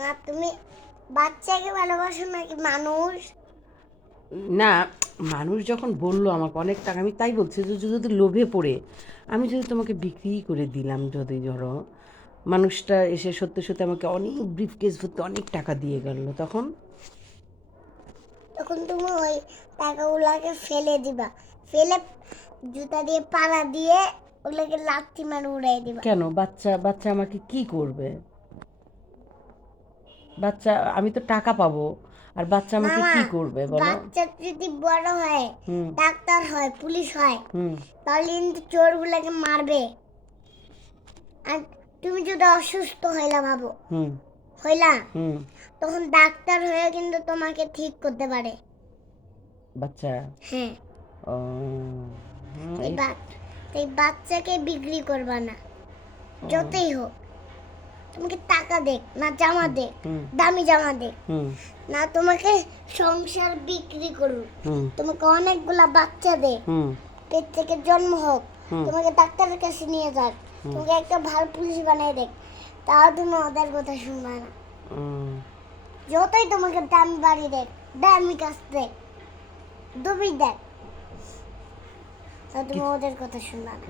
না তুমি বাচ্চাকে ভালোবাসো নাকি মানুষ? না, মানুষ যখন বললো আমাকে অনেক টাকা, আমি তাই বলছি যে যদি লোভে পড়ে আমি যদি তোমাকে বিক্রি করে দিলাম, যদি ধরো মানুষটা এসে সত্যি সত্যি আমাকে অনেক ব্রিফকেস ভর্তি অনেক টাকা দিয়ে গেল, তখন তখন তুমি ওই টাকাগুলোকে ফেলে দিবা, ফেলে জুতা দিয়ে পাড়া দিয়ে ওগুলোকে লাথি মারে উড়াই দিবা। কেন? বাচ্চা বাচ্চা আমাকে কি করবে? বাচ্চা, আমি তো টাকা পাবো, আর বাচ্চা আমাকে মামা, কি করবে বলো? বাচ্চা যদি বড় হয়, হুম ডাক্তার হয়, পুলিশ হয়, হুম তাহলে কিন্তু চোরগুলোকে মারবে। আর তুমি যদি অসুস্থ হইলা ভাবো, হুম হইলা, হুম তখন ডাক্তার হয়ে কিন্তু তোমাকে ঠিক করতে পারে। বাচ্চা, হ্যাঁ, ও হুম, এই এই বাচ্চাকে বিক্রি করবা না, যতই হোক। তোমাকে টাকা দেখ না জামা দেখ, হুম দামি জামা দেখ, হুম না তোমাকে সংসার বিক্রি করুক, হুম তোমাকে অনেকগুলা বাচ্চা দে, হুম পেট থেকে জন্ম হোক, হুম তোমাকে ডাক্তারের কাছে নিয়ে যাক, তোমাকে একটা ভালো পুলিশ বানিয়ে দেখ, তাও তুমি ওদের কথা শুনবা না। হুম। যতই তোমাকে দামি বাড়ি দেখ, দামি কাজ দেখ, ডুবি দেখ, তাও তুমি ওদের কথা শুনবা না।